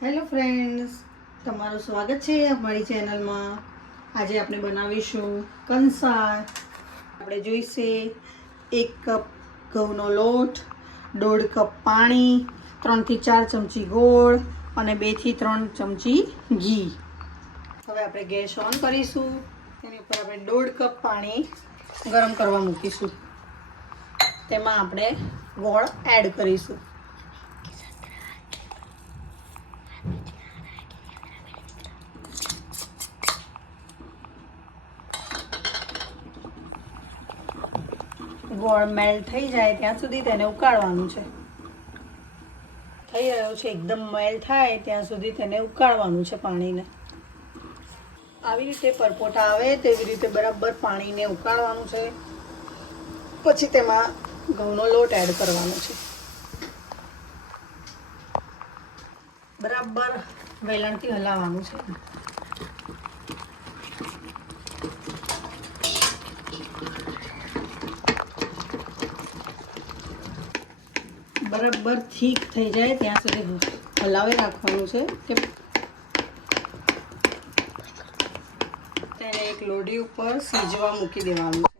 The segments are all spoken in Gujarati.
હેલો ફ્રેન્ડ્સ, તમારું સ્વાગત છે અમારી ચેનલમાં। આજે આપણે બનાવીશું કંસાર। આપણે જોઈશે 1 કપ ઘઉંનો લોટ, 1.5 કપ પાણી, 3 થી 4 ચમચી ગોળ અને 2 થી 3 ચમચી ઘી। હવે આપણે ગેસ ઓન કરીશું। તેની ઉપર આપણે 1.5 કપ પાણી ગરમ કરવા મૂકીશું। તેમાં આપણે ગોળ એડ કરીશું। ગોળ મેલ્ટ થઈ જાય ત્યાં સુધી તેને ઉકાળવાનું છે। થઈ રહ્યો છે, એકદમ મેલ્ટ થાય ત્યાં સુધી તેને ઉકાળવાનું છે પાણીને। આવી રીતે પરપોટા આવે તેવી રીતે બરાબર પાણીને ઉકાળવાનું છે। પછી તેમાં ઘઉંનો લોટ એડ કરવાનો છે। બરાબર વેલણથી હલાવવાનું છે। બરાબર થીક થઈ જાય ત્યાં સુધી હલાવી રાખવાનું છે કે તેને એક લોઢી ઉપર સીજવા મૂકી દેવાનું છે।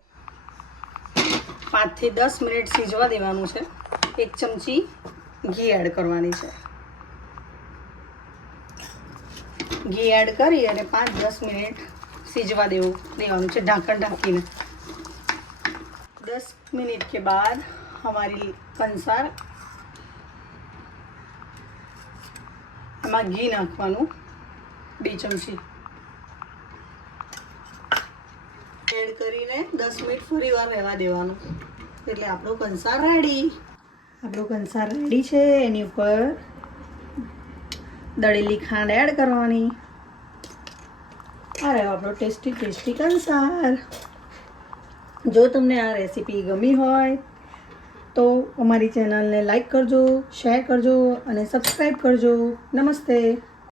5 થી 10 મિનિટ સીજવા દેવાનું છે। 1 ચમચી ઘી એડ કરવાની છે। ઘી એડ કરી અને 5-10 મિનિટ સીજવા દેવાનું છે ढक्कन ढाकीને। 10 मिनट के बाद हमारी कंसार એમાં ઘી નાખવાનું 2 ચમચી એડ કરીને 10 મિનિટ ફરી વાર રહેવા દેવાનું એટલે આપણો કંસાર રેડી। આપણો કંસાર રેડી છે। એની ઉપર દળેલી ખાંડ એડ કરવાની। આ રહ્યો આપણો ટેસ્ટી કંસાર। જો તમને આ રેસીપી ગમી હોય તો અમારી ચેનલને લાઈક કરજો, શેર કરજો અને સબસ્ક્રાઈબ કરજો। નમસ્તે।